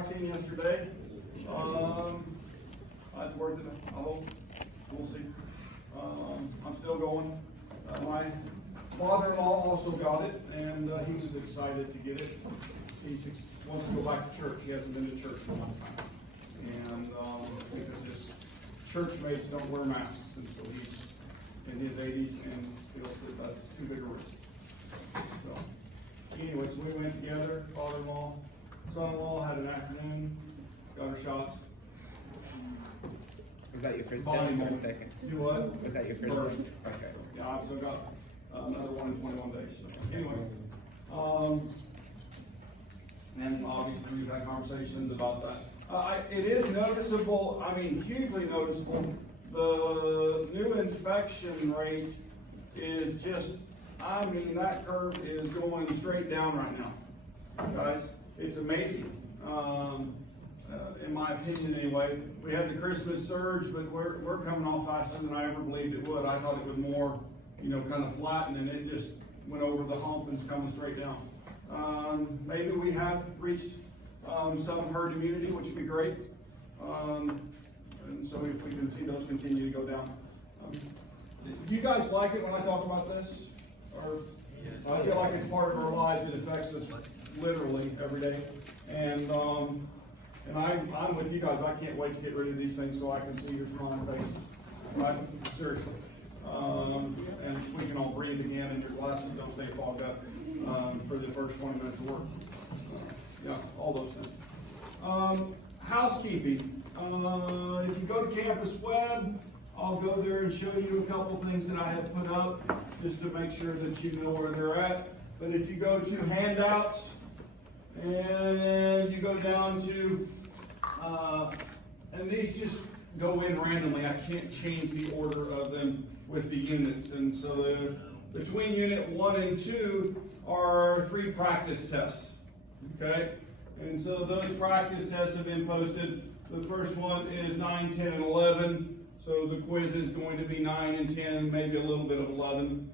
vaccine yesterday. It's worth it, I hope. We'll see. I'm still going. My father-in-law also got it, and he was excited to get it. He wants to go back to church. He hasn't been to church for a long time. And because his church mates don't wear masks, and so he's in his 80s and feels that that's too big a risk. So, anyways, we went together, father-in-law, son-in-law, had an afternoon, got our shots. Was that your first dose or second? Do what? Was that your first dose? Okay. Yeah, I've still got another one in 21 days. Anyway, and obviously we've had conversations about that. It is noticeable, I mean hugely noticeable, the new infection rate is just, I mean that curve is going straight down right now. Guys, it's amazing. In my opinion anyway. We had the Christmas surge, but we're coming off faster than I ever believed it would. I thought it would more, kind of flatten, and it just went over the hump and is coming straight down. Maybe we have reached some herd immunity, which would be great. And so if we can see those continue to go down. Do you guys like it when I talk about this? Or I feel like it's part of our lives. It affects us literally every day. And I'm with you guys. I can't wait to get rid of these things so I can see your smiling faces. Right? Seriously. And we can all breathe again, and your glasses don't stay fogged up for the first 20 minutes of work. Yeah, all those things. Housekeeping. If you go to Campus Web, I'll go there and show you a couple things that I have put up just to make sure that you know where they're at. But if you go to handouts, and you go down to, and these just go in randomly. I can't change the order of them with the units. And so between unit 1 and 2 are 3 practice tests. Okay? And so those practice tests have been posted. The first one is 9, 10, and 11. So the quiz is going to be 9 and 10, maybe a little bit of 11.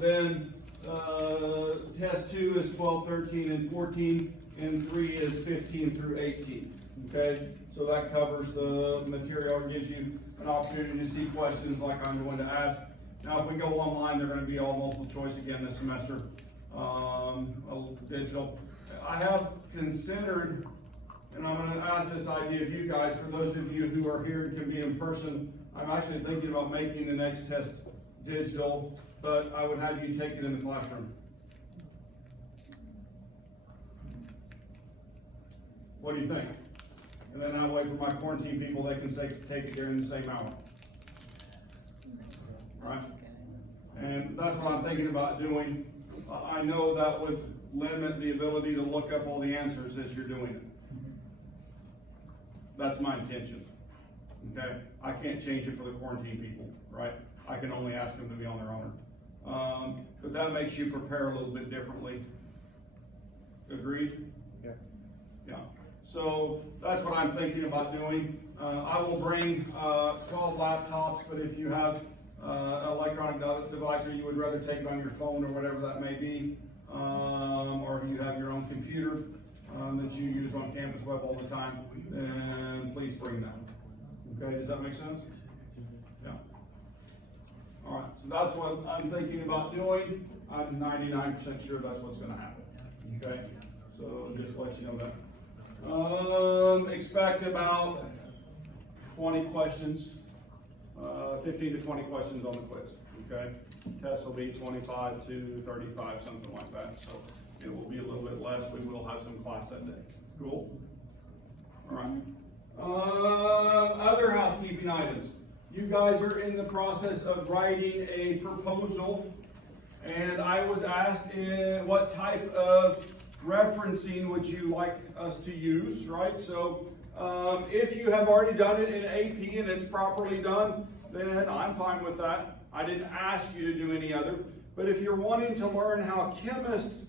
Then test 2 is 12, 13, and 14, and 3 is 15 through 18. Okay, so that covers the material. It gives you an opportunity to see questions like I'm going to ask. Now, if we go online, they're going to be all multiple choice again this semester. Digital. I have considered, and I'm going to ask this idea of you guys, for those of you who are here and can be in person, I'm actually thinking about making the next test digital, but I would have you take it in the classroom. What do you think? And then that way for my quarantine people, they can take it during the same hour. Right? And that's what I'm thinking about doing. I know that would limit the ability to look up all the answers as you're doing it. That's my intention. Okay? I can't change it for the quarantine people, right? I can only ask them to be on their own. But that makes you prepare a little bit differently. Agreed? Yeah. Yeah. So that's what I'm thinking about doing. I will bring 12 laptops, but if you have an electronic device, or you would rather take it on your phone or whatever that may be, or if you have your own computer that you use on Campus Web all the time, then please bring that. Okay, does that make sense? Yeah. All right, so that's what I'm thinking about doing. I'm 99% sure that's what's going to happen. Okay, so just to let you know that. Expect about 20 questions, 15 to 20 questions on the quiz. Okay, test will be 25 to 35, something like that. So it will be a little bit less. We will have some class that day. Cool. All right. Other housekeeping items. You guys are in the process of writing a proposal, and I was asked what type of referencing would you like us to use, right? So if you have already done it in AP and it's properly done, then I'm fine with that. I didn't ask you to do any other. But if you're wanting to learn how chemists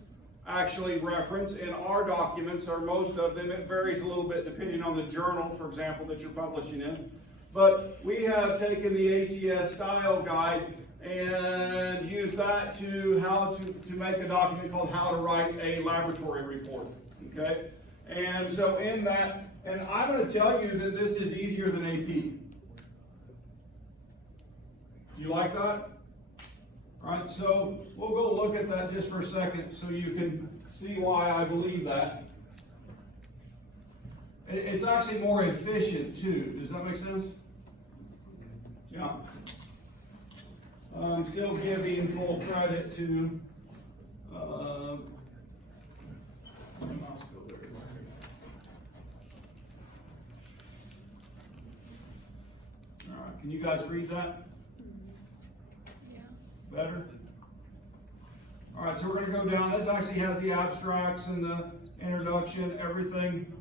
actually reference in our documents, or most of them, it varies a little bit depending on the journal, for example, that you're publishing in. But we have taken the ACS style guide and use that to how to make a document called How to Write a Laboratory Report. Okay? And so in that, and I'm going to tell you that this is easier than AP. You like that? All right, so we'll go look at that just for a second so you can see why I believe that. It's actually more efficient too. Does that make sense? Yeah. I'm still giving full credit to all right, can you guys read that? Yeah. Better? All right, so we're going to go down. This actually has the abstracts and the introduction, everything.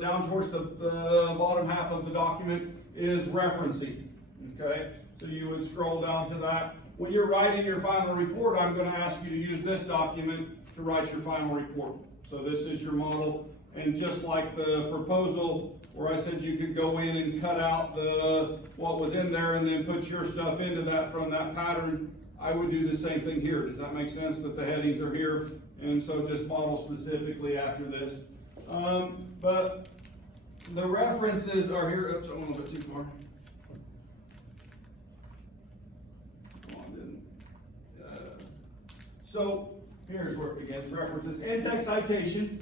Down towards the bottom half of the document is referencing. Okay, so you would scroll down to that. When you're writing your final report, I'm going to ask you to use this document to write your final report. So this is your model, and just like the proposal where I said you could go in and cut out what was in there and then put your stuff into that from that pattern, I would do the same thing here. Does that make sense that the headings are here? And so just model specifically after this. But the references are here. Oops, I went a little bit too far. So here's where it begins. References. In-text citation.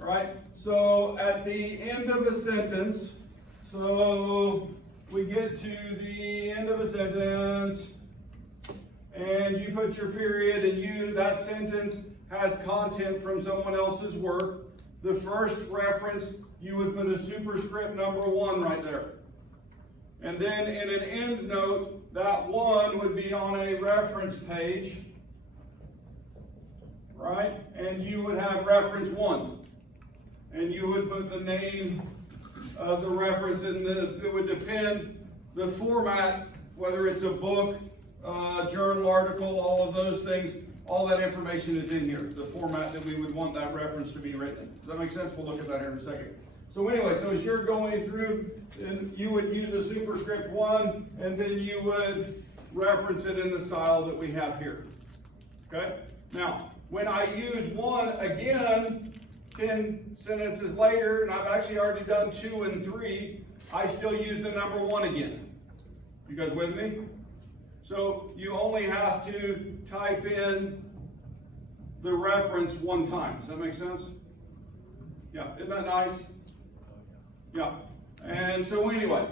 All right. So at the end of a sentence, so we get to the end of a sentence, and you put your period, and that sentence has content from someone else's work. The first reference, you would put a superscript number 1 right there. And then in an end note, that 1 would be on a reference page, right? And you would have reference 1. And you would put the name of the reference, and it would depend the format, whether it's a book, journal article, all of those things. All that information is in here, the format that we would want that reference to be written in. Does that make sense? We'll look at that here in a second. So anyway, so as you're going through, then you would use a superscript 1, and then you would reference it in the style that we have here. Okay? Now, when I use 1 again, 10 sentences later, and I've actually already done 2 and 3, I still use the number 1 again. You guys with me? So you only have to type in the reference 1 time. Does that make sense? Yeah, isn't that nice? Yeah. And so anyway,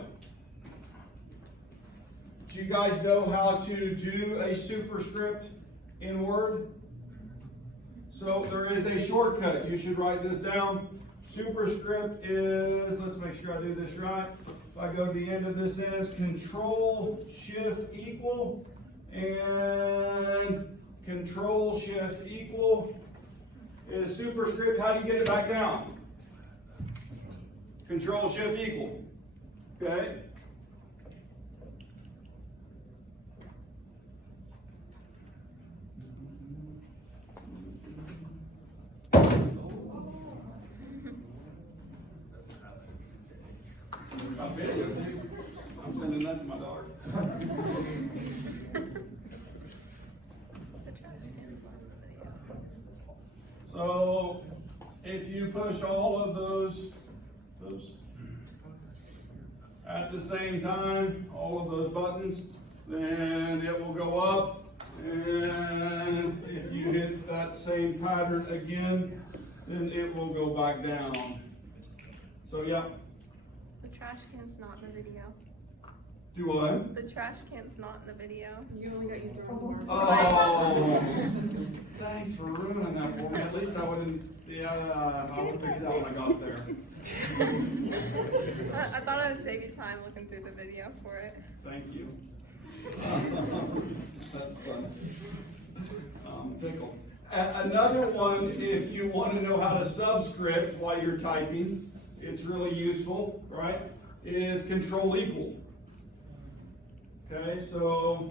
do you guys know how to do a superscript in Word? So there is a shortcut. You should write this down. Superscript is, let's make sure I do this right. If I go to the end of this sentence, Control-Shift-Equal, and Control-Shift-Equal is superscript. How do you get it back down? Control-Shift-Equal. Okay? I'm sending that to my daughter. So if you push all of those at the same time, all of those buttons, then it will go up. And if you hit that same pattern again, then it will go back down. So yeah. The trash can's not in the video. Do what? The trash can's not in the video. You only got your drawing board. Oh, thanks for ruining that for me. At least I wouldn't, I would figure it out when I got there. I thought I would save you time looking through the video for it. Thank you. That's fun. Pickle. Another one, if you want to know how to subscript while you're typing, it's really useful, right? Is Control Equal. Okay, so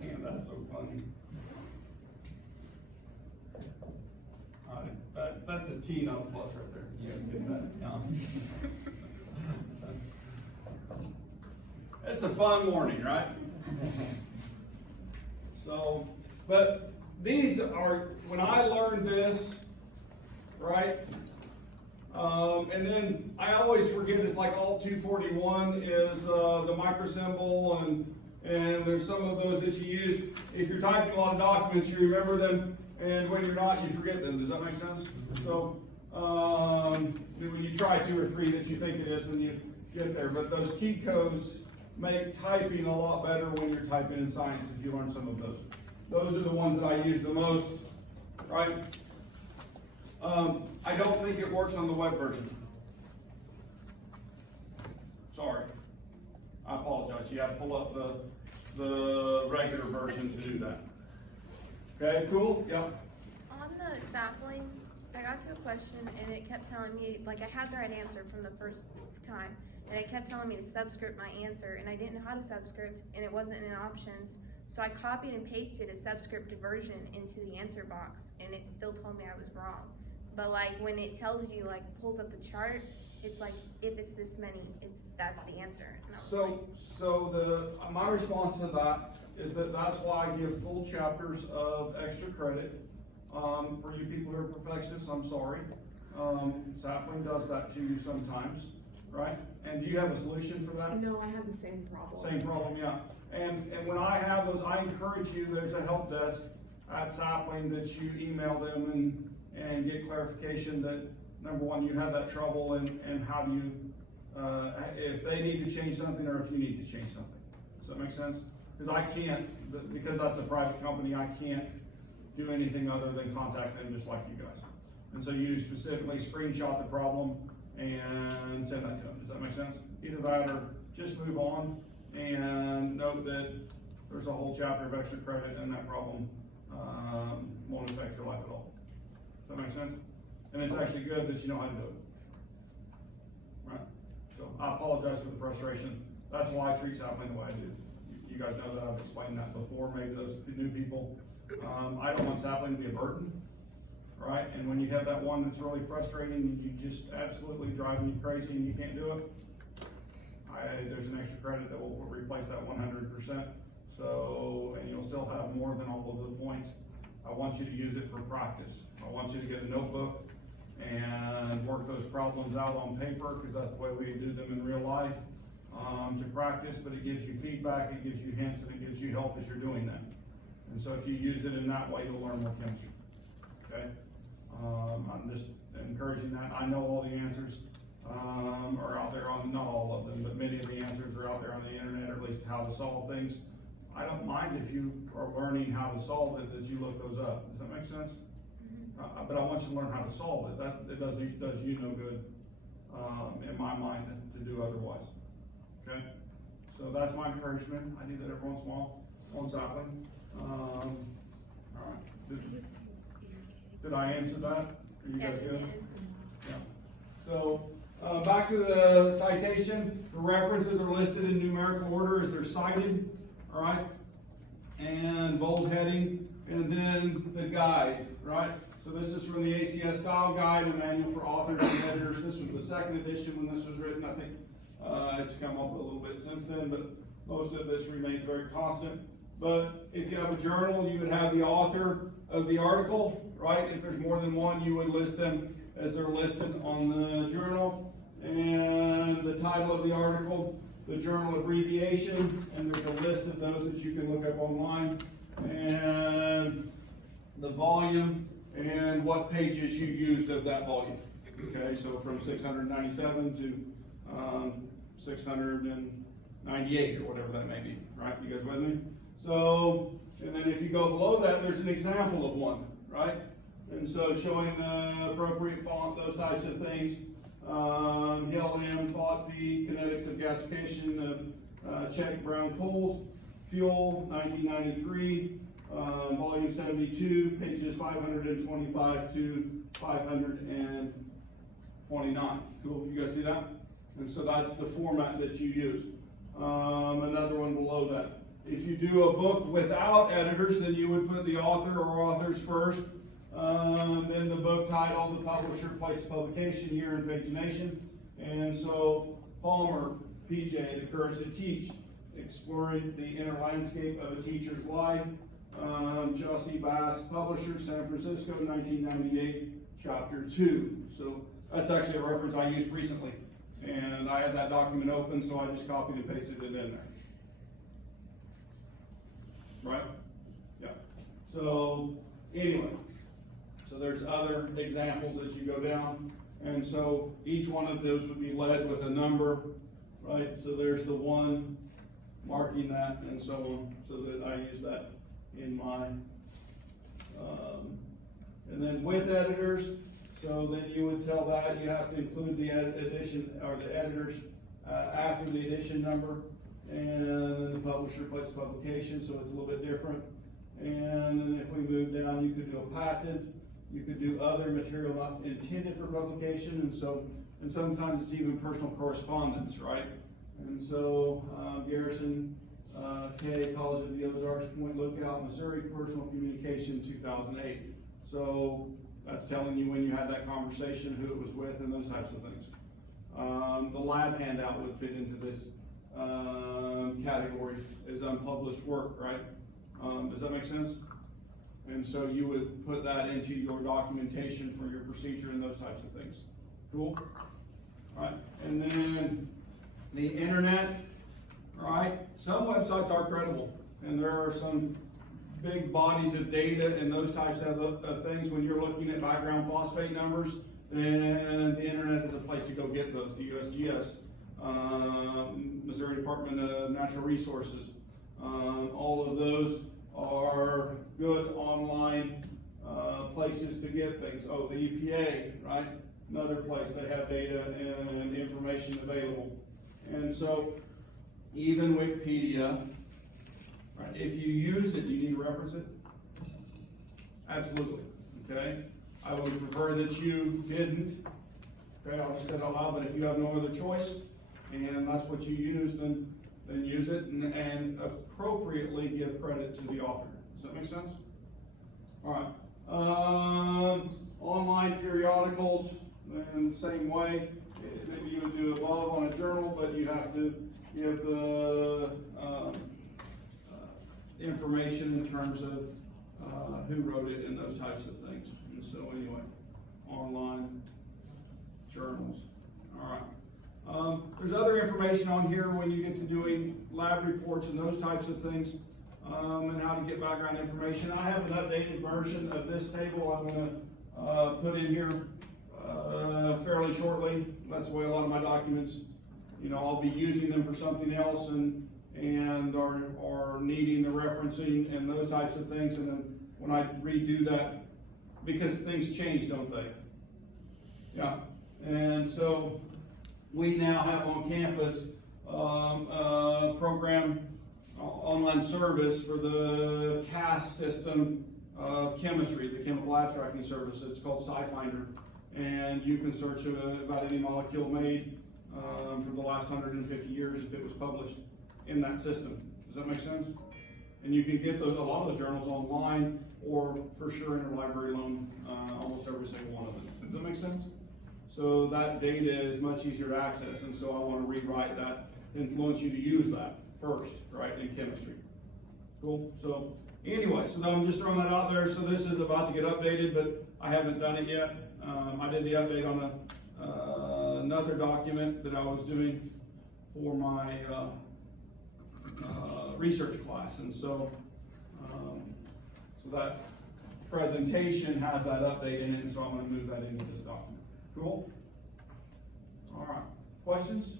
man, that's so funny. T, not a plus right there. You guys get that? No. It's a fun morning, right? So, but these are, when I learned this, right? And then I always forget it's like Alt 241 is the micro symbol, and there's some of those that you use. If you're typing a lot of documents, you remember them, and when you're not, you forget them. Does that make sense? So when you try 2 or 3 that you think it is, then you get there. But those key codes make typing a lot better when you're typing in science if you learn some of those. Those are the ones that I use the most, right? I don't think it works on the web version. Sorry. I apologize. You have to pull up the regular version to do that. Okay, cool? Yep. On the sapling, I got to a question and it kept telling me, like I had the right answer from the first time, and it kept telling me to subscript my answer, and I didn't know how to subscript, and it wasn't in options. So I copied and pasted a subscript version into the answer box, and it still told me I was wrong. But like when it tells you, like pulls up the chart, it's like if it's this many, that's the answer. My response to that is that's why I give full chapters of extra credit. For you people who are perfectionists, I'm sorry. Sapling does that to you sometimes, right? And do you have a solution for that? No, I have the same problem. Same problem, yeah. And when I have those, I encourage you, there's a help desk at Sapling that you email them and get clarification that, number one, you had that trouble, and how do you, if they need to change something or if you need to change something. Does that make sense? Because I can't, because that's a private company, I can't do anything other than contact them just like you guys. And so you specifically screenshot the problem and send that to them. Does that make sense? Either that or just move on and note that there's a whole chapter of extra credit and that problem won't affect your life at all. Does that make sense? And it's actually good that you know how to do it. Right? So I apologize for the frustration. That's why I treat sapling the way I do. You guys know that I've explained that before, maybe those new people. I don't want sapling to be a burden, right? And when you have that one that's really frustrating, you just absolutely driving you crazy and you can't do it, there's an extra credit that will replace that 100%. So, and you'll still have more than all of the points. I want you to use it for practice. I want you to get a notebook and work those problems out on paper, because that's the way we do them in real life, to practice, but it gives you feedback, it gives you hints, and it gives you help as you're doing that. And so if you use it in that way, you'll learn more chemistry, okay? I'm just encouraging that. I know all the answers are out there on, not all of them, but many of the answers are out there on the internet, or at least how to solve things. I don't mind if you are learning how to solve it, that you look those up. Does that make sense? But I want you to learn how to solve it. It does you no good, in my mind, to do otherwise. Okay? So that's my encouragement. I do that every once in a while on sapling. All right. Did I answer that? Are you guys good? Yeah. So back to the citation. The references are listed in numerical order as they're cited. All right. And bold heading, and then the guide. Right. So this is from the ACS Style Guide, a manual for authors and editors. This was the second edition when this was written. I think it's come up a little bit since then, but most of this remains very constant. But if you have a journal, you would have the author of the article, right? If there's more than one, you would list them as they're listed on the journal, and the title of the article, the journal abbreviation, and there's a list of those that you can look up online, and the volume, and what pages you used of that volume. Okay, so from 697 to 698 or whatever that may be, right? You guys with me? So, and then if you go below that, there's an example of one, right? And so showing the appropriate font, those types of things. Hill M, Font P, Kinetics of Gasification of Czech Brown Coals, Fuel, 1993, volume 72, pages 525 to 529. Cool, you guys see that? And so that's the format that you use. Another one below that. If you do a book without editors, then you would put the author or authors first. Then the book title, the publisher, place of publication, year, and pagination. And so Palmer, PJ, The Courage to Teach, exploring the inner landscape of a teacher's life. Chelsea Bass, publisher, San Francisco, 1998, chapter 2. So that's actually a reference I used recently. And I had that document open, so I just copied and pasted it in there. Right? Yeah. So anyway, so there's other examples as you go down. And so each one of those would be led with a number, right? So there's the one marking that and so on, so that I use that in my, and then with editors, so then you would tell that you have to include the edition or the editors after the edition number, and then the publisher, place of publication, so it's a little bit different. And then if we move down, you could do a patent, you could do other material not intended for publication, and sometimes it's even personal correspondence, right? And so Garrison, K, College of the Ozarks, Point Lookout, Missouri, personal communication, 2008. So that's telling you when you had that conversation, who it was with, and those types of things. The lab handout would fit into this category as unpublished work, right? Does that make sense? And so you would put that into your documentation for your procedure and those types of things. Cool? All right, and then the internet, right? Some websites are credible, and there are some big bodies of data and those types of things. When you're looking at background phosphate numbers, then the internet is a place to go get those. The USGS, Missouri Department of Natural Resources, all of those are good online places to get things. Oh, the EPA, right? Another place they have data and information available. And so even Wikipedia, right, if you use it, you need to reference it? Absolutely, okay? I would prefer that you didn't, okay? I'll just say it out loud, but if you have no other choice, and that's what you use, then use it and appropriately give credit to the author. Does that make sense? All right. Online periodicals, in the same way. Maybe you would do above on a journal, but you have to give the information in terms of who wrote it and those types of things. And so anyway, online journals. All right. There's other information on here when you get to doing lab reports and those types of things, and how to get background information. I have an updated version of this table I'm going to put in here fairly shortly. That's the way a lot of my documents, you know, I'll be using them for something else and are needing the referencing and those types of things. And then when I redo that, because things change, don't they? Yeah. And so we now have on campus a program, online service for the CAS system of chemistry, the chemical abstracting service. It's called SciFinder. And you can search about any molecule made for the last 150 years if it was published in that system. Does that make sense? And you can get a lot of those journals online, or for sure in your library loan, almost every single one of them. Does that make sense? So that data is much easier to access, and so I want to rewrite that, influence you to use that first, right, in chemistry. Cool? So anyway, so I'm just throwing that out there. So this is about to get updated, but I haven't done it yet. I did the update on another document that I was doing for my research class, and so so that presentation has that update in it, and so I'm going to move that into this document. Cool? All right. Questions?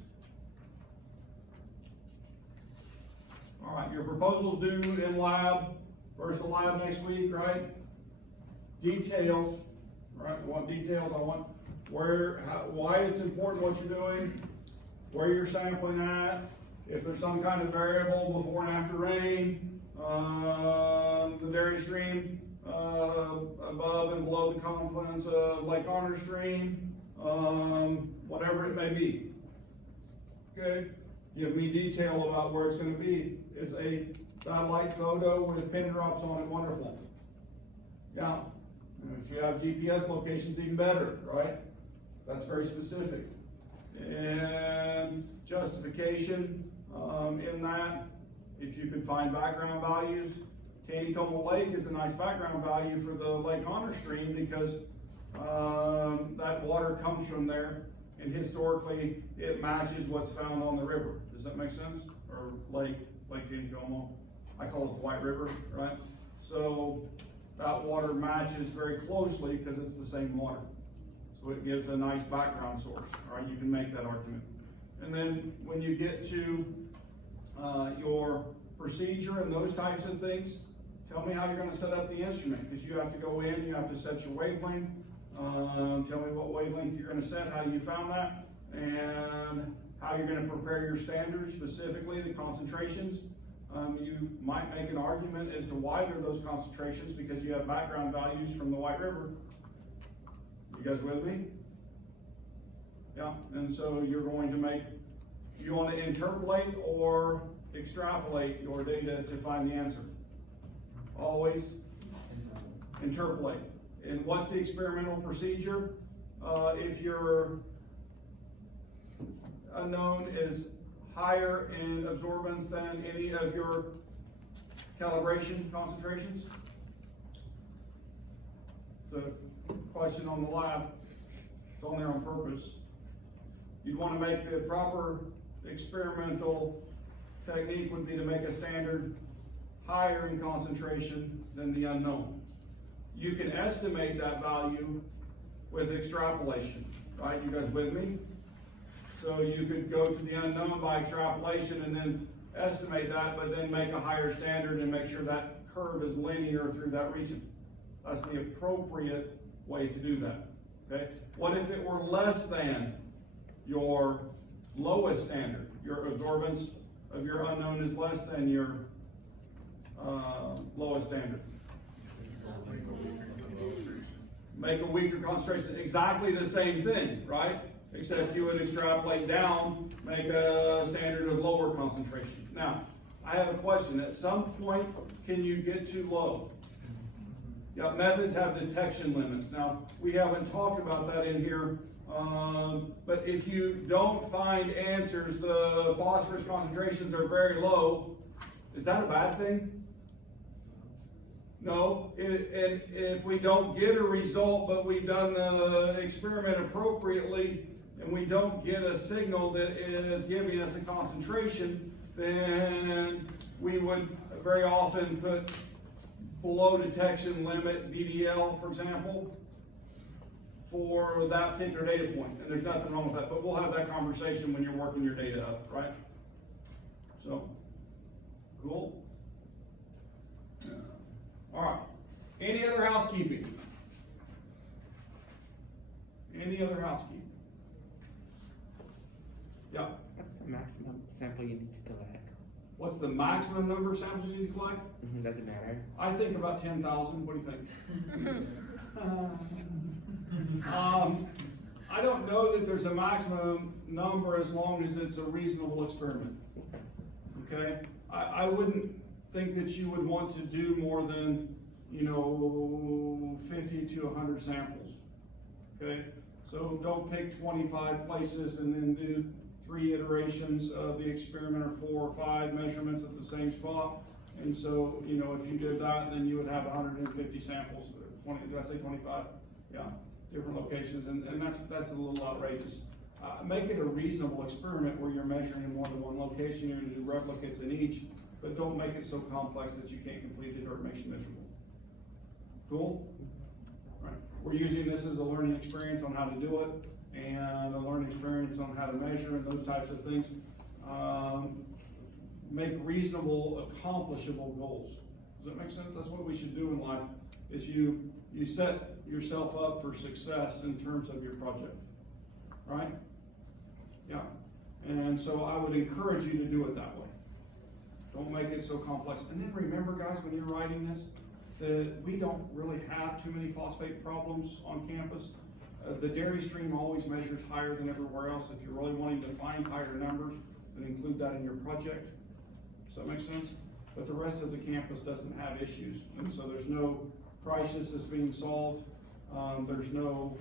All right. Your proposal's due in lab. First of lab next week, right? Details. Right, I want details. I want why it's important what you're doing, where you're sampling at, if there's some kind of variable before and after rain, the dairy stream above and below the confluence of Lake Honor Stream, whatever it may be. Okay, give me detail about where it's going to be. It's a satellite photo with pin drops on it. Wonderful. Yeah. And if you have GPS locations, even better, right? That's very specific. And justification, in that, if you could find background values, Taneycomo Lake is a nice background value for the Lake Honor stream because that water comes from there, and historically it matches what's found on the river. Does that make sense? Or Lake Taneycomo. I call it the White River, right? So that water matches very closely because it's the same water. So it gives a nice background source, all right? You can make that argument. And then when you get to your procedure and those types of things, tell me how you're going to set up the instrument, because you have to go in, you have to set your wavelength. Tell me what wavelength you're going to set, how you found that, and how you're going to prepare your standards, specifically the concentrations. You might make an argument as to why there are those concentrations, because you have background values from the White River. You guys with me? Yeah, and so you're going to you want to interpolate or extrapolate your data to find the answer. Always interpolate. And what's the experimental procedure? If your unknown is higher in absorbance than any of your calibration concentrations? It's a question on the lab. It's on there on purpose. You'd want to make the proper experimental technique would be to make a standard higher in concentration than the unknown. You can estimate that value with extrapolation, right? You guys with me? So you could go to the unknown by extrapolation and then estimate that, but then make a higher standard and make sure that curve is linear through that region. That's the appropriate way to do that, okay? What if it were less than your lowest standard? Your absorbance of your unknown is less than your lowest standard. Make a weaker concentration. Exactly the same thing, right? Except you would extrapolate down, make a standard of lower concentration. Now, I have a question. At some point, can you get too low? Yeah, methods have detection limits. Now, we haven't talked about that in here, but if you don't find answers, the phosphorus concentrations are very low, is that a bad thing? No, and if we don't get a result, but we've done the experiment appropriately, and we don't get a signal that is giving us a concentration, then we would very often put below detection limit, BDL, for example, for that particular data point. And there's nothing wrong with that, but we'll have that conversation when you're working your data up, right? So, cool? All right. Any other housekeeping? Any other housekeeping? Yeah. What's the maximum sample you need to collect? What's the maximum number of samples you need to collect? Doesn't matter. I think about 10,000. What do you think? I don't know that there's a maximum number as long as it's a reasonable experiment. Okay? I wouldn't think that you would want to do more than, 50 to 100 samples. Okay? So don't pick 25 places and then do 3 iterations of the experiment or 4 or 5 measurements at the same spot. And so, if you did that, then you would have 150 samples. 20, did I say 25? Yeah, different locations, and that's a little outrageous. Make it a reasonable experiment where you're measuring in more than one location, you're going to do replicates in each, but don't make it so complex that you can't complete it or it makes you miserable. Cool? All right. We're using this as a learning experience on how to do it, and a learning experience on how to measure and those types of things. Make reasonable, accomplishable goals. Does that make sense? That's what we should do in life, is you set yourself up for success in terms of your project, right? Yeah. And so I would encourage you to do it that way. Don't make it so complex. And then remember, guys, when you're writing this, that we don't really have too many phosphate problems on campus. The dairy stream always measures higher than everywhere else. If you're really wanting to find higher numbers, then include that in your project. Does that make sense? But the rest of the campus doesn't have issues, and so there's no crisis that's being solved. There's no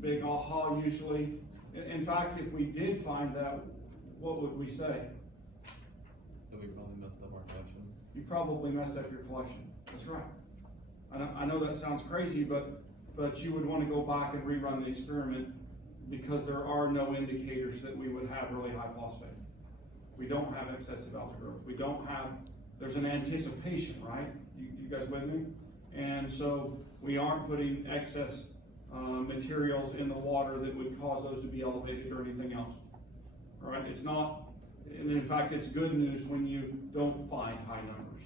big aha usually. In fact, if we did find that, what would we say? That we probably messed up our collection. You probably messed up your collection. That's right. I know that sounds crazy, but you would want to go back and rerun the experiment because there are no indicators that we would have really high phosphate. We don't have excessive algae growth. We don't have, there's an anticipation, right? You guys with me? And so we aren't putting excess materials in the water that would cause those to be elevated or anything else. All right? It's not, and in fact, it's good news when you don't find high numbers.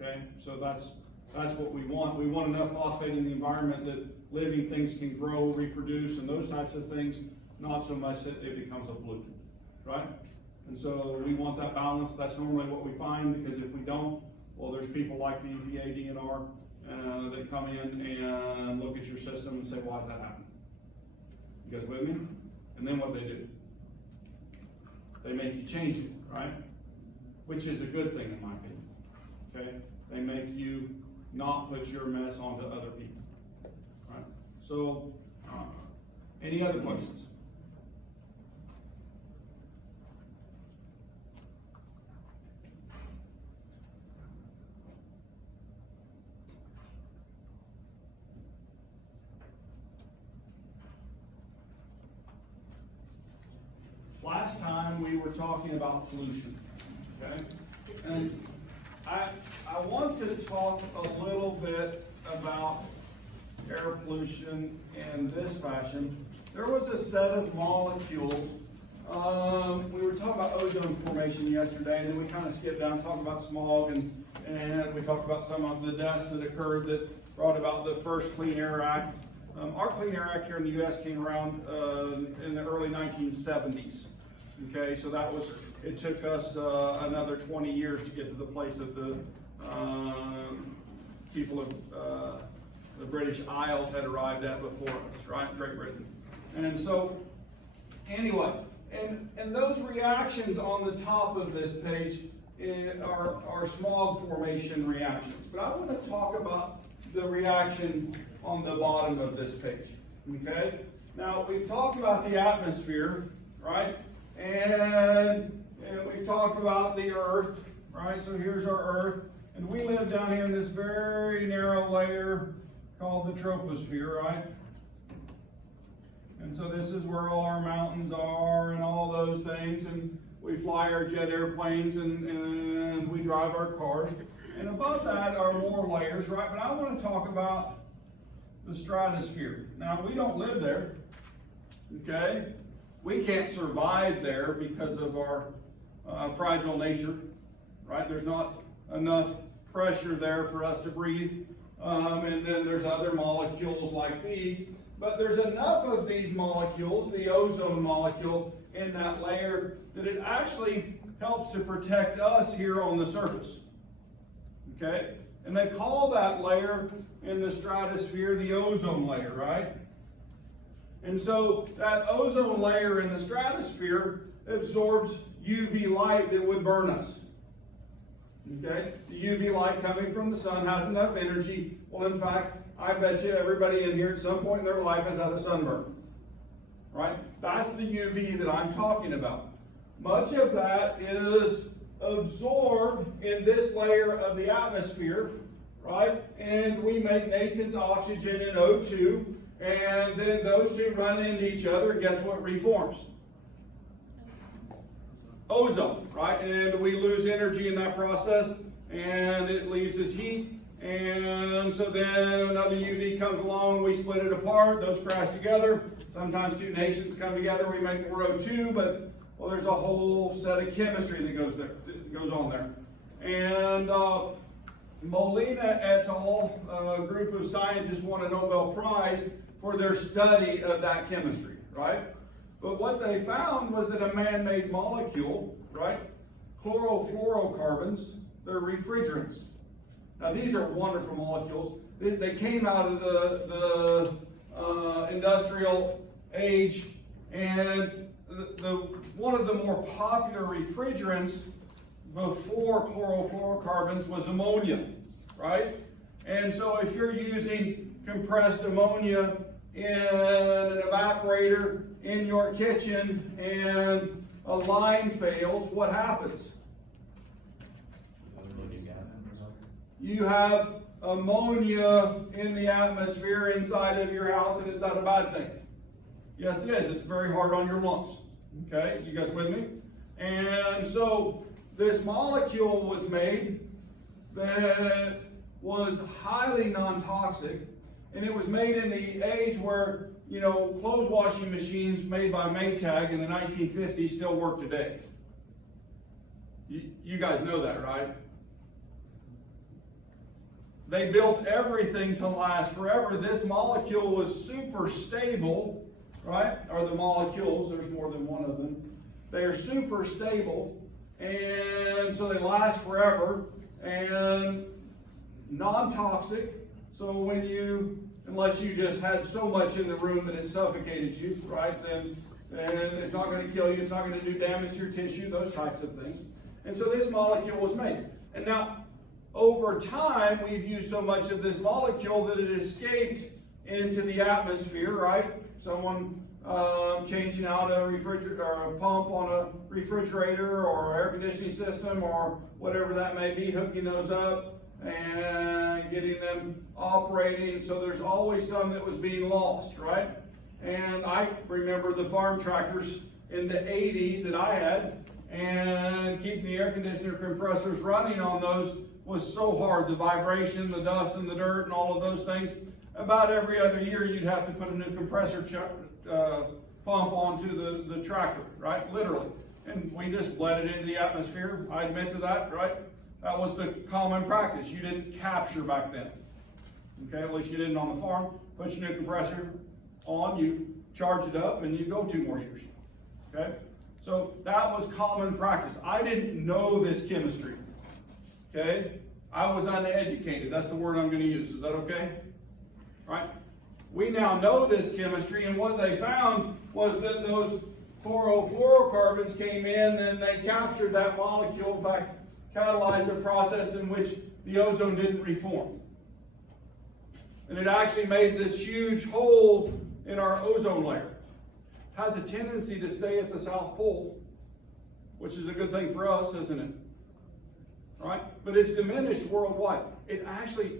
Okay? So that's what we want. We want enough phosphate in the environment that living things can grow, reproduce, and those types of things, not so much that it becomes a pollutant, right? And so we want that balance. That's normally what we find, because if we don't, well, there's people like the EPA, DNR, that come in and look at your system and say, why is that happening? You guys with me? And then what they do? They make you change it, right? Which is a good thing in my opinion, okay? They make you not put your mess onto other people, right? So, any other questions? Last time we were talking about pollution, okay? And I want to talk a little bit about air pollution in this fashion. There was a set of molecules. We were talking about ozone formation yesterday, and then we kind of skipped down, talking about smog, and we talked about some of the deaths that occurred that brought about the first Clean Air Act. Our Clean Air Act here in the U.S. came around in the early 1970s. Okay, so that was, it took us another 20 years to get to the place that the people of the British Isles had arrived at before us, right? Great Britain. And so, anyway, and those reactions on the top of this page are smog formation reactions. But I want to talk about the reaction on the bottom of this page, okay? Now, we've talked about the atmosphere, right? And we've talked about the Earth, right? So here's our Earth. And we live down here in this very narrow layer called the troposphere, right? And so this is where all our mountains are and all those things. And we fly our jet airplanes and we drive our cars. And above that are more layers, right? But I want to talk about the stratosphere. Now, we don't live there, okay? We can't survive there because of our fragile nature, right? There's not enough pressure there for us to breathe. And then there's other molecules like these. But there's enough of these molecules, the ozone molecule, in that layer that it actually helps to protect us here on the surface. Okay? And they call that layer in the stratosphere the ozone layer, right? And so that ozone layer in the stratosphere absorbs UV light that would burn us. Okay? The UV light coming from the sun has enough energy. Well, in fact, I bet you everybody in here at some point in their life has had a sunburn. Right? That's the UV that I'm talking about. Much of that is absorbed in this layer of the atmosphere, right? And we make nascent oxygen and O2, and then those two run into each other, and guess what reforms? Ozone, right? And we lose energy in that process, and it leaves us heat. And so then another UV comes along, we split it apart, those crash together. Sometimes two nations come together, we make more O2, but well, there's a whole set of chemistry that goes on there. And Molina et al., a group of scientists, won a Nobel Prize for their study of that chemistry, right? But what they found was that a man-made molecule, right, chlorofluorocarbons, they're refrigerants. Now these are wonderful molecules. They came out of the industrial age, and one of the more popular refrigerants before chlorofluorocarbons was ammonia. right? And so if you're using compressed ammonia in an evaporator in your kitchen and a line fails, what happens? You have ammonia in the atmosphere inside of your house, and is that a bad thing? Yes, it is. It's very hard on your lungs. Okay, you guys with me? And so this molecule was made that was highly non-toxic, and it was made in the age where, you know, clothes washing machines made by Maytag in the 1950s still work today. You guys know that, right? They built everything to last forever. This molecule was super stable, right? Or the molecules, there's more than one of them. They are super stable, and so they last forever, and non-toxic. So when you, unless you just had so much in the room that it suffocated you, right? Then it's not going to kill you. It's not going to do damage to your tissue, those types of things. And so this molecule was made. And now, over time, we've used so much of this molecule that it escaped into the atmosphere, right? Someone changing out a refrigerator or a pump on a refrigerator or air conditioning system or whatever that may be, hooking those up and getting them operating. So there's always some that was being lost, right? And I remember the farm tractors in the 80s that I had, and keeping the air conditioner compressors running on those was so hard. The vibration, the dust and the dirt and all of those things. About every other year you'd have to put a new compressor pump onto the tractor, right? Literally. And we just let it into the atmosphere. I admit to that, right? That was the common practice. You didn't capture back then. Okay, at least you didn't on the farm. Put your new compressor on, you charge it up, and you go 2 more years. Okay? So that was common practice. I didn't know this chemistry. Okay? I was uneducated. That's the word I'm going to use. Is that okay? Right? We now know this chemistry, and what they found was that those chlorofluorocarbons came in and they captured that molecule. In fact, catalyzed a process in which the ozone didn't reform. And it actually made this huge hole in our ozone layer. It has a tendency to stay at the South Pole, which is a good thing for us, isn't it? Right? But it's diminished worldwide. It actually,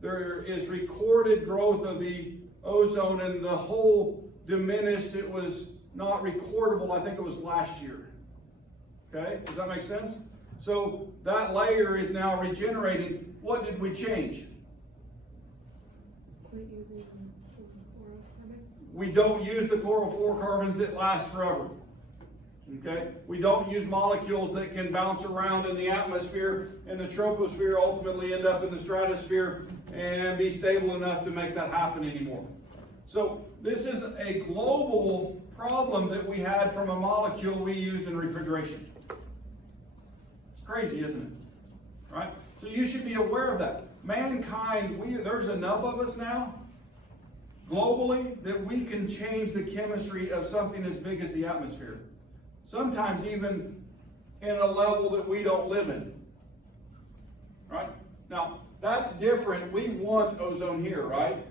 there is recorded growth of the ozone, and the hole diminished. It was not recordable. I think it was last year. Okay? Does that make sense? So that layer is now regenerating. What did we change? We don't use the chlorofluorocarbons that last forever. Okay? We don't use molecules that can bounce around in the atmosphere and the troposphere, ultimately end up in the stratosphere and be stable enough to make that happen anymore. So this is a global problem that we had from a molecule we use in refrigeration. It's crazy, isn't it? Right? So you should be aware of that. Mankind, there's enough of us now, globally, that we can change the chemistry of something as big as the atmosphere. Sometimes even in a level that we don't live in. Right? Now, that's different. We want ozone here, right?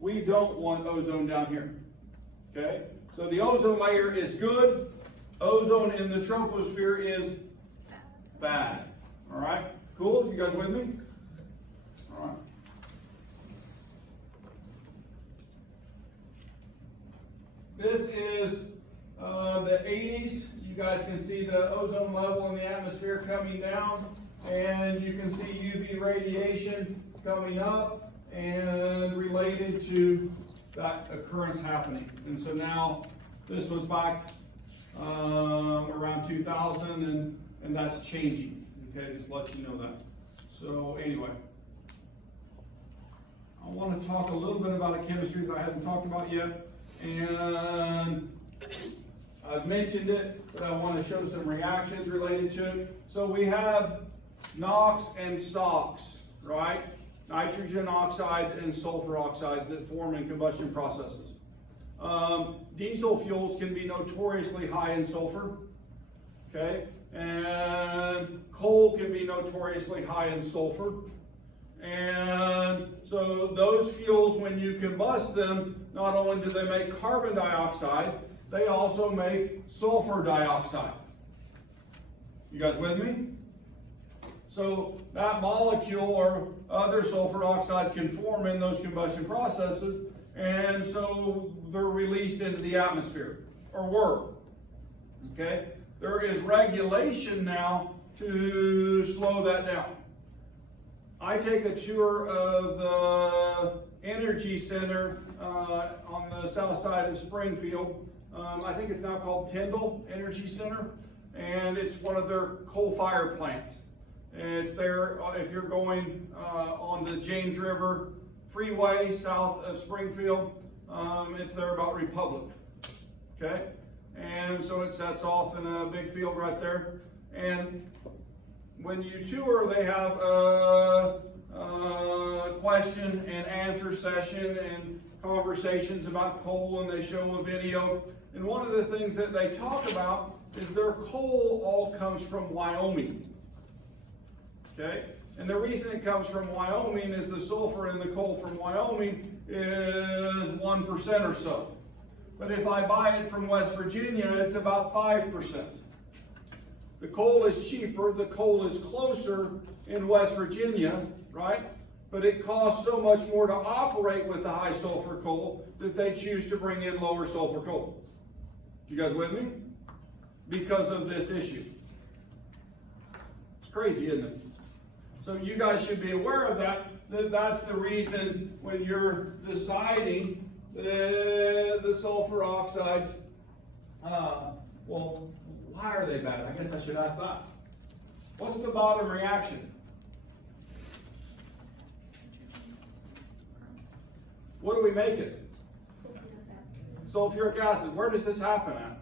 We don't want ozone down here. Okay? So the ozone layer is good. Ozone in the troposphere is bad. All right? Cool? You guys with me? All right. This is the 80s. You guys can see the ozone level in the atmosphere coming down, and you can see UV radiation coming up and related to that occurrence happening. And so now this was back around 2000, and that's changing. Okay, just let you know that. So anyway, I want to talk a little bit about a chemistry that I haven't talked about yet. And I've mentioned it, but I want to show some reactions related to it. So we have NOx and SOx, right? Nitrogen oxides and sulfur oxides that form in combustion processes. Diesel fuels can be notoriously high in sulfur, okay? And coal can be notoriously high in sulfur, And so those fuels, when you combust them, not only do they make carbon dioxide, they also make sulfur dioxide. You guys with me? So that molecule or other sulfur oxides can form in those combustion processes, and so they're released into the atmosphere, or were. Okay? There is regulation now to slow that down. I take a tour of the Energy Center on the south side of Springfield. I think it's now called Tyndall Energy Center, and it's one of their coal-fired plants. And it's there if you're going on the James River Freeway south of Springfield. It's there about Republic. Okay? And so it sets off in a big field right there. And when you tour, they have a question and answer session and conversations about coal, and they show a video. And one of the things that they talk about is their coal all comes from Wyoming. Okay? And the reason it comes from Wyoming is the sulfur in the coal from Wyoming is 1% or so. But if I buy it from West Virginia, it's about 5%. The coal is cheaper, the coal is closer in West Virginia, right? But it costs so much more to operate with the high sulfur coal that they choose to bring in lower sulfur coal. You guys with me? Because of this issue. It's crazy, isn't it? So you guys should be aware of that. That's the reason when you're deciding the sulfur oxides, well, why are they bad? I guess I should ask that. What's the bottom reaction? What do we make it? Sulfuric acid. Where does this happen at?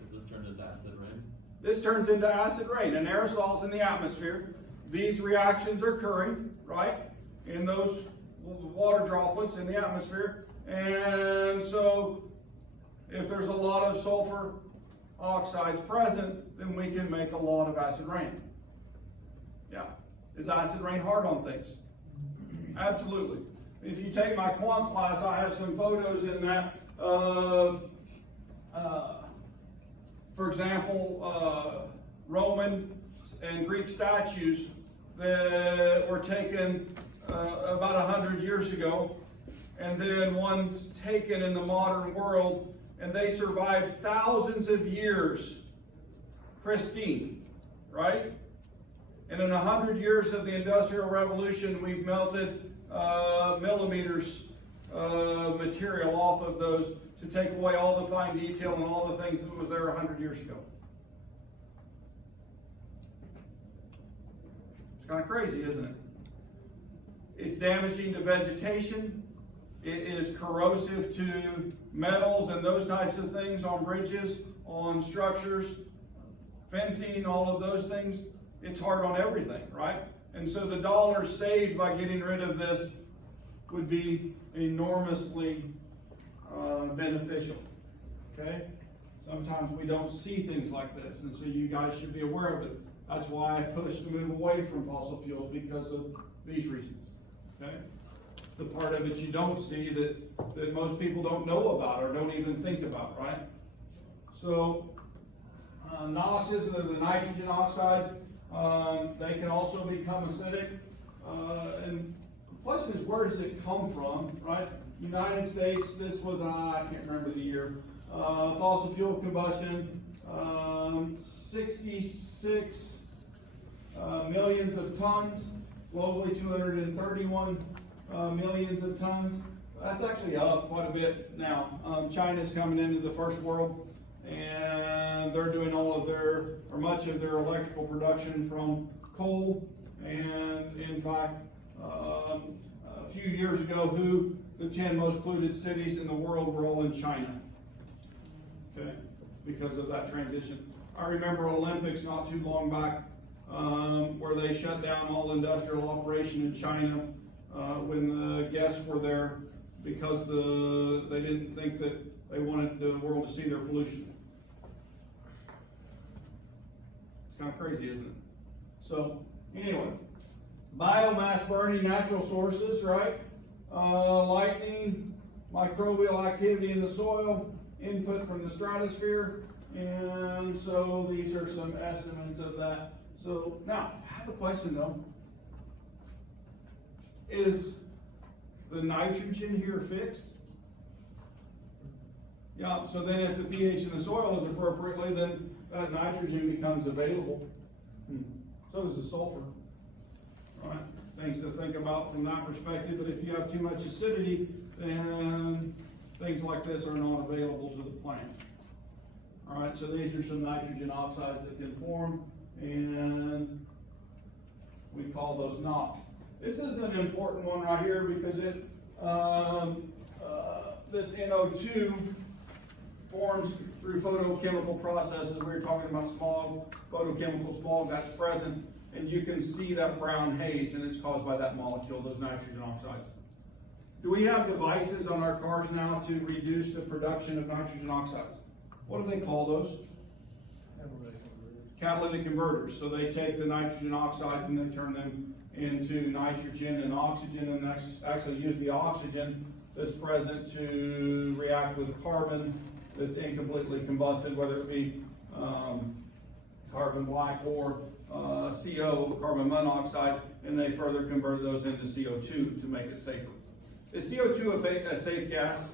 Does this turn into acid rain? This turns into acid rain and aerosols in the atmosphere. These reactions are occurring, right, in those water droplets in the atmosphere. And so if there's a lot of sulfur oxides present, then we can make a lot of acid rain. Yeah. Is acid rain hard on things? Absolutely. If you take my quant class, I have some photos in that of, for example, Roman and Greek statues that were taken about 100 years ago, and then one's taken in the modern world, and they survived thousands of years pristine, right? And in 100 years of the Industrial Revolution, we've melted millimeters of material off of those to take away all the fine detail and all the things that was there 100 years ago. It's kind of crazy, isn't it? It's damaging to vegetation. It is corrosive to metals and those types of things on bridges, on structures, fencing, all of those things. It's hard on everything, right? And so the dollars saved by getting rid of this would be enormously beneficial, okay? Sometimes we don't see things like this, and so you guys should be aware of it. That's why I push to move away from fossil fuels, because of these reasons, okay? The part of it you don't see that most people don't know about or don't even think about, right? So, NOxes, the nitrogen oxides, they can also become acidic. And the question is, where does it come from, right? United States, this was, I can't remember the year, fossil fuel combustion, 66 millions of tons, globally 231 millions of tons. That's actually up quite a bit now. China's coming into the first world, and they're doing all of their, or much of their electrical production from coal. And in fact, a few years ago, the 10 most polluted cities in the world were all in China, okay, because of that transition. I remember Olympics not too long back, where they shut down all industrial operation in China when the guests were there, because they didn't think that they wanted the world to see their pollution. It's kind of crazy, isn't it? So, anyway, Biomass burning natural sources, right? Lightning, microbial activity in the soil, input from the stratosphere, and so these are some estimates of that. So now, I have a question though. Is the nitrogen here fixed? Yeah, so then if the pH in the soil is appropriately, then that nitrogen becomes available. So does the sulfur. All right, things to think about from that perspective, but if you have too much acidity, then things like this are not available to the plant. All right, so these are some nitrogen oxides that can form, and we call those NOx. This is an important one right here because it, this NO2 forms through photochemical processes. We were talking about smog, photochemical smog that's present, and you can see that brown haze, and it's caused by that molecule, those nitrogen oxides. Do we have devices on our cars now to reduce the production of nitrogen oxides? What do they call those? Catalytic converters. So they take the nitrogen oxides and they turn them into nitrogen and oxygen, and actually use the oxygen that's present to react with carbon that's incompletely combusted, whether it be carbon black or CO, carbon monoxide, and they further convert those into CO2 to make it safer. Is CO2 a safe gas?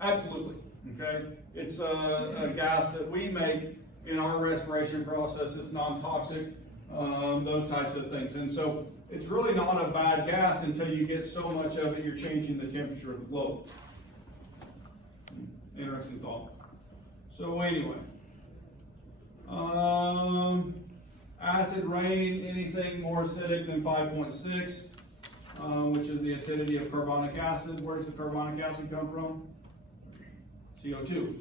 Absolutely, okay? It's a gas that we make in our respiration process. It's non-toxic, those types of things. And so it's really not a bad gas until you get so much of it, you're changing the temperature of the globe. Interesting thought. So anyway, acid rain, anything more acidic than 5.6, which is the acidity of carbonic acid. Where does the carbonic acid come from? CO2.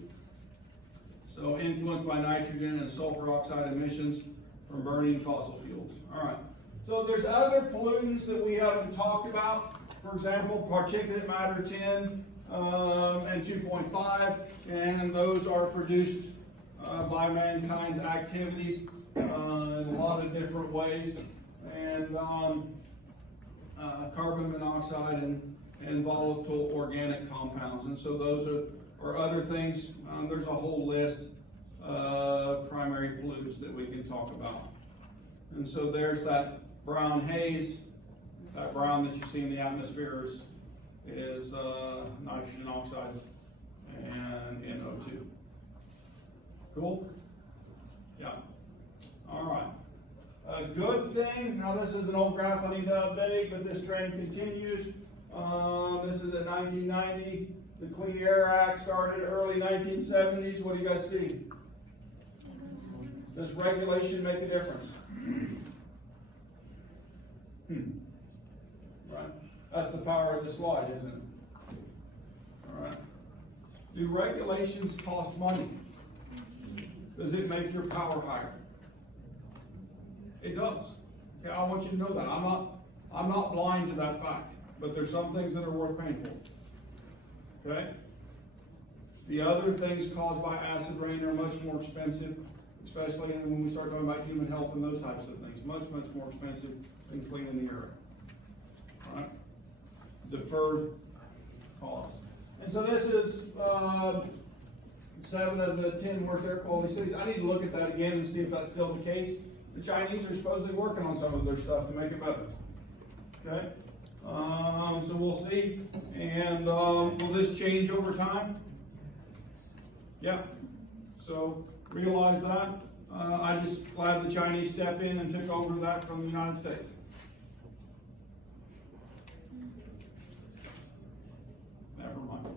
So influenced by nitrogen and sulfur oxide emissions from burning fossil fuels. All right. So there's other pollutants that we haven't talked about. For example, particulate matter 10 and 2.5, and those are produced by mankind's activities in a lot of different ways. And carbon monoxide and volatile organic compounds. And so those are other things. There's a whole list of primary pollutants that we can talk about. And so there's that brown haze. That brown that you see in the atmosphere is nitrogen oxide and NO2. Cool? Yeah. All right. A good thing, now this is an old graph I need to update, but this trend continues. This is at 1990. The Clean Air Act started early 1970s. What do you guys see? Does regulation make a difference? Right. That's the power of the slide, isn't it? All right. Do regulations cost money? Does it make your power higher? It does. Okay, I want you to know that. I'm not blind to that fact, but there's some things that are worth paying for. Okay? The other things caused by acid rain are much more expensive, especially when we start talking about human health and those types of things. Much, much more expensive than cleaning the air. All right? Deferred cost. And so this is 7 of the 10 worst air quality cities. I need to look at that again and see if that's still the case. The Chinese are supposedly working on some of their stuff to make it better. Okay? So we'll see. And will this change over time? Yeah. So realize that. I'm just glad the Chinese stepped in and took over that from the United States. Never mind.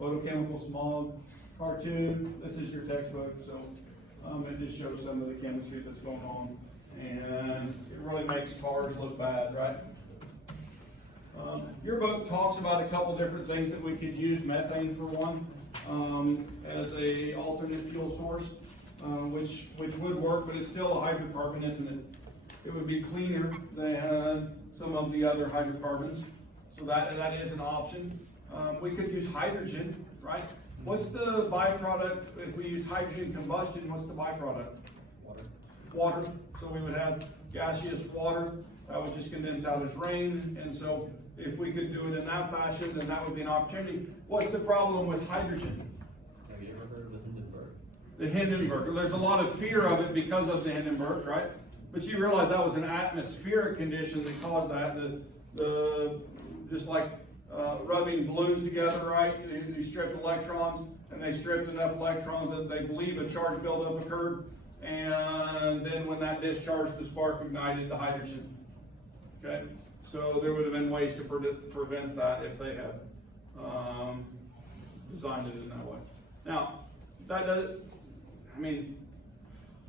Photochemical smog cartoon. This is your textbook, so it just shows some of the chemistry that's going on, and it really makes cars look bad, right? Your book talks about a couple different things that we could use. Methane for one, as a alternate fuel source, which would work, but it's still a hydrocarbon, isn't it? It would be cleaner than some of the other hydrocarbons, so that is an option. We could use hydrogen, right? What's the byproduct if we use hydrogen combustion? What's the byproduct? water. So we would have gaseous water that would just condense out as rain. And so if we could do it in that fashion, then that would be an opportunity. What's the problem with hydrogen? Have you ever heard of the Hindenburg? The Hindenburg. There's a lot of fear of it because of the Hindenburg, right? But you realize that was an atmospheric condition that caused that. Just like rubbing balloons together, right? You stripped electrons, and they stripped enough electrons that they believe a charge buildup occurred. And then when that discharged, the spark ignited the hydrogen. Okay? So there would have been ways to prevent that if they had designed it in that way. Now, that does, I mean,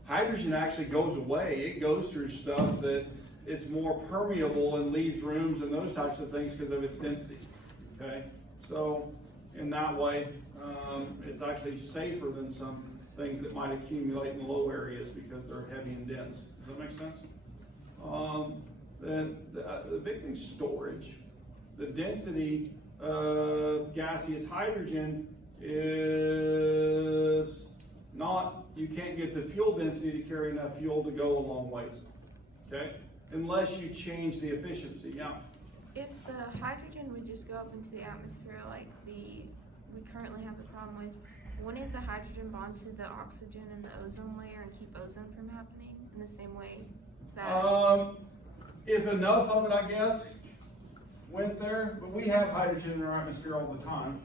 hydrogen actually goes away. It goes through stuff that it's more permeable and leaves rooms and those types of things because of its density. Okay? So, in that way, it's actually safer than some things that might accumulate in low areas because they're heavy and dense. Does that make sense? Then the big thing is storage. The density of gaseous hydrogen is not, you can't get the fuel density to carry enough fuel to go a long ways. Okay? Unless you change the efficiency. Yeah. If the hydrogen would just go up into the atmosphere like we currently have the problem with, wouldn't the hydrogen bond to the oxygen in the ozone layer and keep ozone from happening in the same way that? If enough of it, I guess, went there, but we have hydrogen in our atmosphere all the time.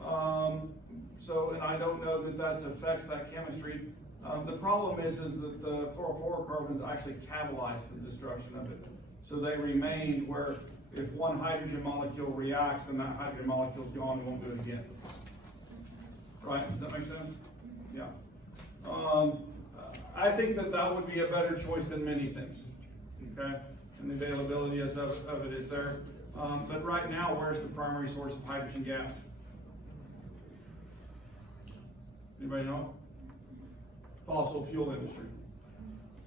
And I don't know that affects that chemistry. The problem is that the chlorofluorocarbons actually catalyze the destruction of it. So they remain where if one hydrogen molecule reacts, then that hydrogen molecule is gone and won't do it again. Right? Does that make sense? Yeah. I think that would be a better choice than many things. Okay? And the availability of it is there. But right now, where's the primary source of hydrogen gas? Anybody know? Fossil fuel industry.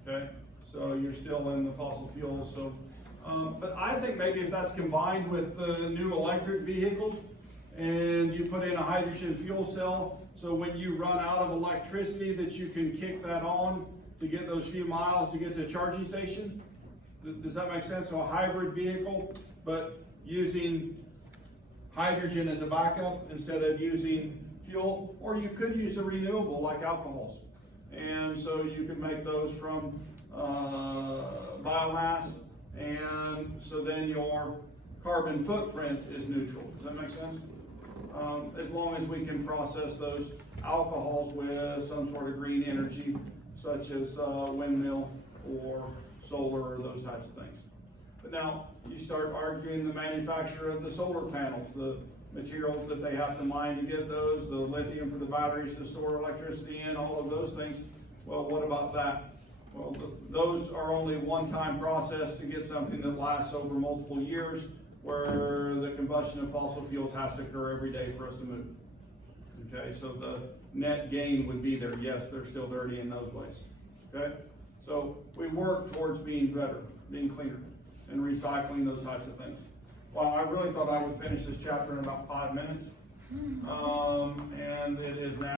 Okay? So you're still in the fossil fuels. So, but I think maybe if that's combined with the new electric vehicles and you put in a hydrogen fuel cell, so when you run out of electricity that you can kick that on to get those few miles to get to a charging station. Does that make sense? So a hybrid vehicle, but using hydrogen as a backup instead of using fuel, or you could use a renewable like alcohols. And so you could make those from biomass, and so then your carbon footprint is neutral. Does that make sense? As long as we can process those alcohols with some sort of green energy, such as windmill or solar or those types of things. But now you start arguing the manufacture of the solar panels, the materials that they have to mine to get those, the lithium for the batteries to store electricity in, all of those things. Well, what about that? Well, those are only one-time process to get something that lasts over multiple years, where the combustion of fossil fuels has to occur every day for us to move. Okay, so the net gain would be there. Yes, they're still dirty in those ways. Okay, so we work towards being better, being cleaner, and recycling those types of things. Well, I really thought I would finish this chapter in about 5 minutes, and it is now